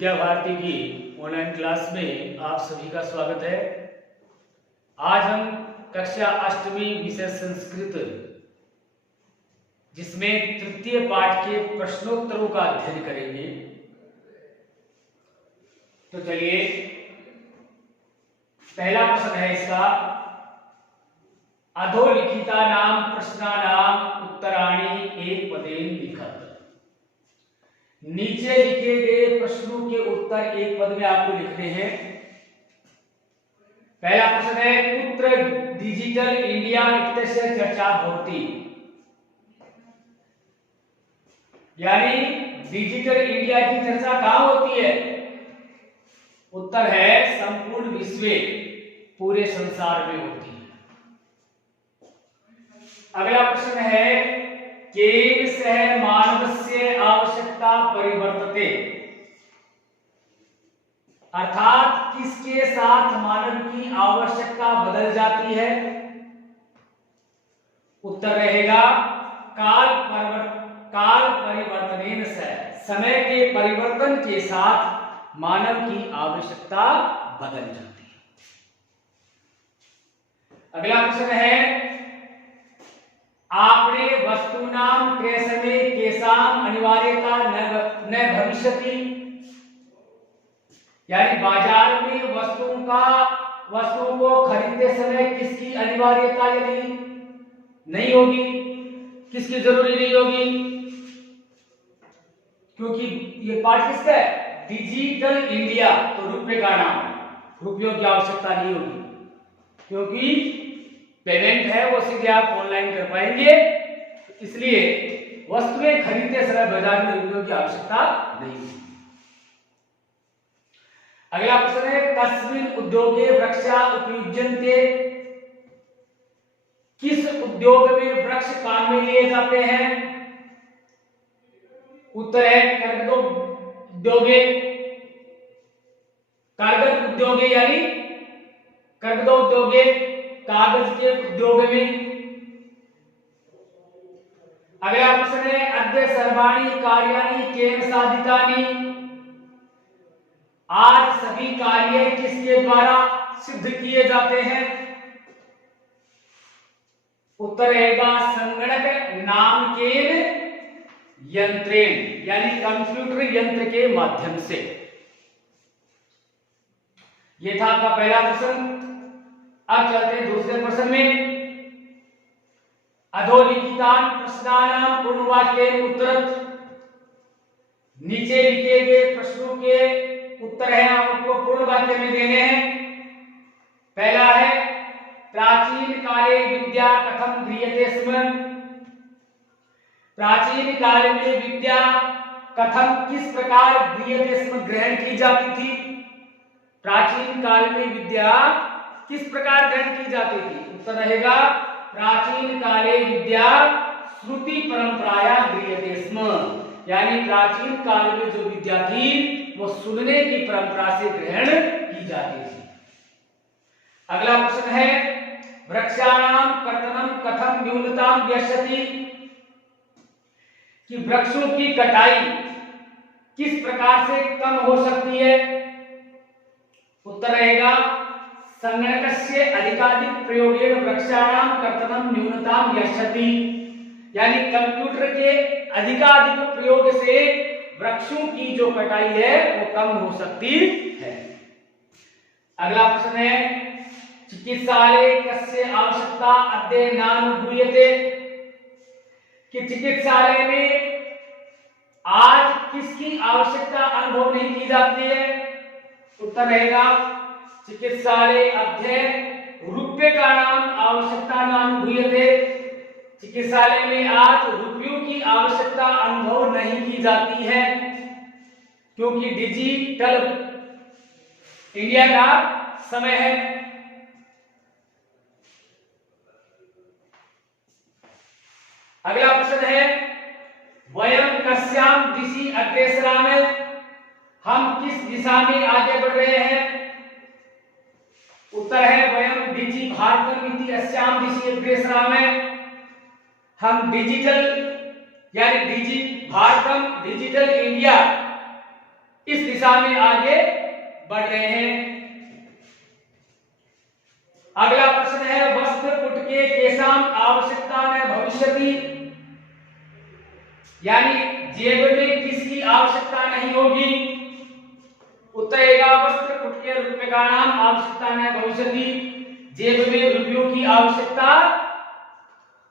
विद्या भारती की online class में आप सभी का स्वागत है। आज हम कक्षा अष्टमी विषय संस्कृत जिसमें तृतीय पाठ के प्रश्नोत्तरों का अध्ययन करेंगे। तो चलिए, पहला प्रश्न है इसका, अधोलिखिता नाम प्रश्नानाम उत्तराणि एक पदेन लिखत। नीचे लिखे गए प्रश्नों के उत्तर एक पद में आपको लिखने हैं। पहला प्रश्न है, कुत्र डिजिटल इंडिया इत्यस्य चर्चा भवति, यानी डिजिटल इंडिया की चर्चा कहां होती है? उत्तर है संपूर्ण विश्व, पूरे संसार में होती है। अगला प्रश्न है, केन सह मानवस्य आवश्यकता परिवर्तते, अर्थात किसके साथ मानव की आवश्यकता बदल जाती है? उत्तर रहेगा काल परिवर्तनेन सह, समय के परिवर्तन के साथ मानव की आवश्यकता बदल जाती है। अगला प्रश्न है, आपने वस्तूनाम क्रयसमये केषाम् अनिवार्यता न भविष्यति, यानी बाजार में वस्तुओं को खरीदते समय किसकी अनिवार्यता यदि नहीं होगी, किसकी जरूरी नहीं होगी? क्योंकि ये पाठ किसका है? डिजिटल इंडिया, तो रुपये का नाम, रुपयों की आवश्यकता नहीं होगी क्योंकि पेमेंट है वो सीधे आप ऑनलाइन कर पाएंगे, इसलिए वस्तुएं खरीदते समय बाजार में रुपयों की आवश्यकता नहीं है। अगला प्रश्न है, कस्मिन् उद्योगे वृक्षा उपयुज्यन्ते, किस उद्योग में वृक्ष काम में लिए जाते हैं? उत्तर है कागज उद्योगे, यानी उद्योगे, कागज के उद्योग में। अगला प्रश्न है, अद्य सर्वाणि कार्याणि केन साधितानि, आज सभी कार्य किसके द्वारा सिद्ध किए जाते हैं? उत्तर रहेगा संगणक नाम के यंत्रेण, यानी कंप्यूटर यंत्र के माध्यम से। यह था आपका पहला प्रश्न। अब चलते हैं दूसरे प्रश्न में, अधोलिखितान प्रश्नानाम पूर्णवाक्येन उत्तरत्, नीचे लिखे गए प्रश्नों के उत्तर है आपको पूर्ण वाक्य में देने हैं। पहला है, प्राचीन काले विद्या कथम गृह्यते स्म, प्राचीन काल में विद्या कथम किस प्रकार गृह्यते स्म, ग्रहण की जाती थी? प्राचीन काल में विद्या किस प्रकार ग्रहण की जाती थी? उत्तर रहेगा प्राचीन काले विद्या श्रुति परंपराया गृह्यते स्म, यानी प्राचीन काल में जो विद्या थी वो सुनने की परंपरा से ग्रहण की जाती थी। अगला प्रश्न है, वृक्षाणाम कर्तनम कथम न्यूनताम व्यस्यति, कि वृक्षों की कटाई किस प्रकार से कम हो सकती है? उत्तर रहेगा संगणकस्य अधिकाधिक प्रयोगेण वृक्षाणाम कर्तनम न्यूनताम व्यस्यति, यानी कंप्यूटर के अधिकाधिक प्रयोग से वृक्षों की जो कटाई है वो कम हो सकती है। अगला प्रश्न है, चिकित्सालय कस्य आवश्यकता अद्य नानुभूयते, कि चिकित्सालय में आज किसकी आवश्यकता अनुभव नहीं की जाती है? उत्तर रहेगा चिकित्सालय अद्य रूप्यकाणाम आवश्यकता नानुभूयते, चिकित्सालय में आज रुपयों की आवश्यकता अनुभव नहीं की जाती है क्योंकि डिजिटल इंडिया का समय है। अगला प्रश्न है, वयम कस्याम दिशि अग्रेसरामः, हम किस दिशा में आगे बढ़ रहे हैं? उत्तर है वयम डिजि भारतम इति अस्याम दिशि अग्रेसरामः, हम डिजिटल यानी डिजि भारतम डिजिटल इंडिया इस दिशा में आगे बढ़ रहे हैं। अगला प्रश्न है वस्त्र पुटके केशाम आवश्यकता में भविष्यति, यानी जेब में किसकी आवश्यकता नहीं होगी? उत्तर आएगा वस्त्र पुटके रूप्यकाणाम आवश्यकता में भविष्यति, जेब में रुपयों की आवश्यकता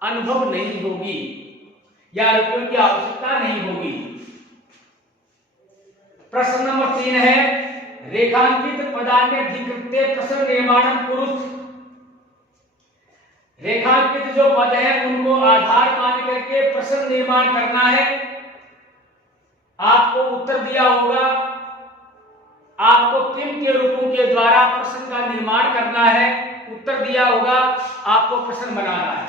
अनुभव नहीं होगी या रुपयों की आवश्यकता नहीं होगी। प्रश्न नंबर 3 है रेखांकित पदान्यधिकृत्य प्रश्न निर्माणम कुरुत। रेखांकित जो पद है उनको आधार मान करके प्रश्न निर्माण करना है। आपको उत्तर दिया होगा, आपको किम के रूपों के द्वारा प्रश्न का निर्माण करना है। उत्तर दिया होगा, आपको प्रश्न बनाना है।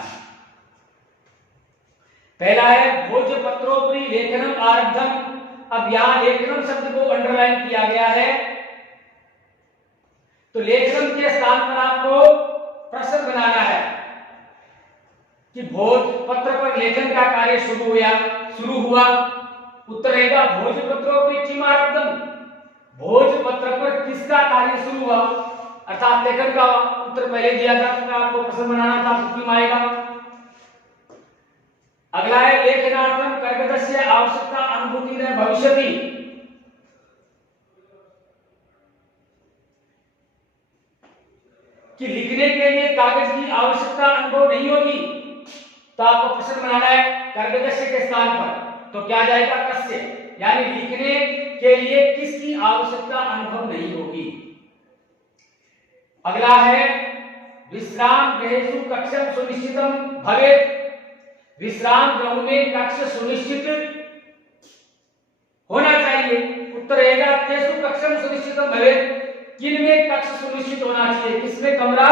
पहला है भोजपत्रोपरि लेखनम आरब्धम। अब यहां लेखनम शब्द को अंडरलाइन किया गया है, तो लेखनम के स्थान पर आपको प्रश्न बनाना है कि भोजपत्र पर लेखन का कार्य शुरू हुआ। उत्तर रहेगा भोजपत्रोपरि किम आरब्धम। भोजपत्र पर किसका कार्य शुरू हुआ, अर्थात लेखन का उत्तर पहले दिया था, तो आपको प्रश्न बनाना था, तो किम आएगा। अगला है लेखनार्थम कर्गदस्य आवश्यकता अनुभूति न भविष्यति। कि लिखने के लिए कागज की आवश्यकता अनुभव नहीं होगी, तो आपको प्रश्न बनाना है कर्गदस्य के स्थान पर, तो क्या जाएगा कस्य, यानी लिखने के लिए किसकी आवश्यकता अनुभव नहीं होगी। अगला है विश्राम गृहेषु कक्षम सुनिश्चितम भवेत्। विश्राम गृह में कक्ष सुनिश्चित होना चाहिए। उत्तर रहेगा तेषु कक्षम सुनिश्चितम भवेत्। किनमें कक्ष सुनिश्चित होना चाहिए, किसमें कमरा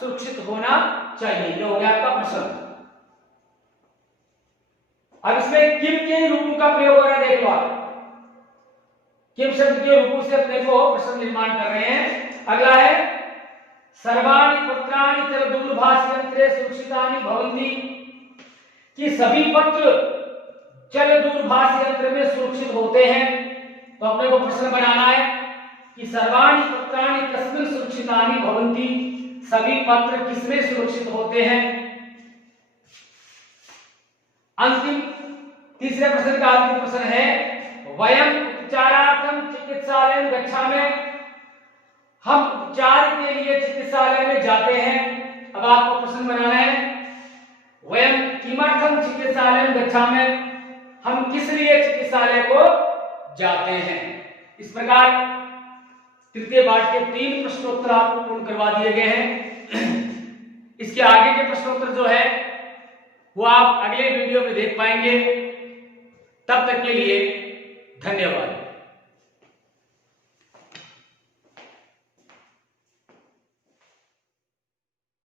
सुरक्षित होना चाहिए, ये हो गया आपका प्रश्न। अब इसमें किम के रूपों का प्रयोग हो रहा है, देखो आप किम शब्द के रूपों से अपने को प्रश्न निर्माण कर रहे हैं। अगला है सर्वाणि पत्राणि चल दूरभाष यंत्रे सुरक्षितानि भवन्ति। कि सभी पत्र चल दूरभाष यंत्र में सुरक्षित होते हैं, तो अपने को प्रश्न बनाना है कि सर्वाणि पत्राणि कस्मिन् सुरक्षितानि भवन्ति। सभी पत्र किसमें सुरक्षित होते हैं। अंतिम तीसरे प्रश्न का अंतिम प्रश्न है वयम उपचारार्थम चिकित्सालय गच्छामः। हम उपचार के लिए चिकित्सालय में जाते हैं। अब आपको प्रश्न बनाना है वयम किमर्थम चिकित्सालय गच्छामः। हम किस लिए चिकित्सालय को जाते हैं। इस प्रकार तृतीय पाठ के 3 प्रश्नोत्तर आपको पूर्ण करवा दिए गए हैं। इसके आगे के प्रश्नोत्तर जो है वो आप अगले वीडियो में देख पाएंगे। तब तक के लिए धन्यवाद।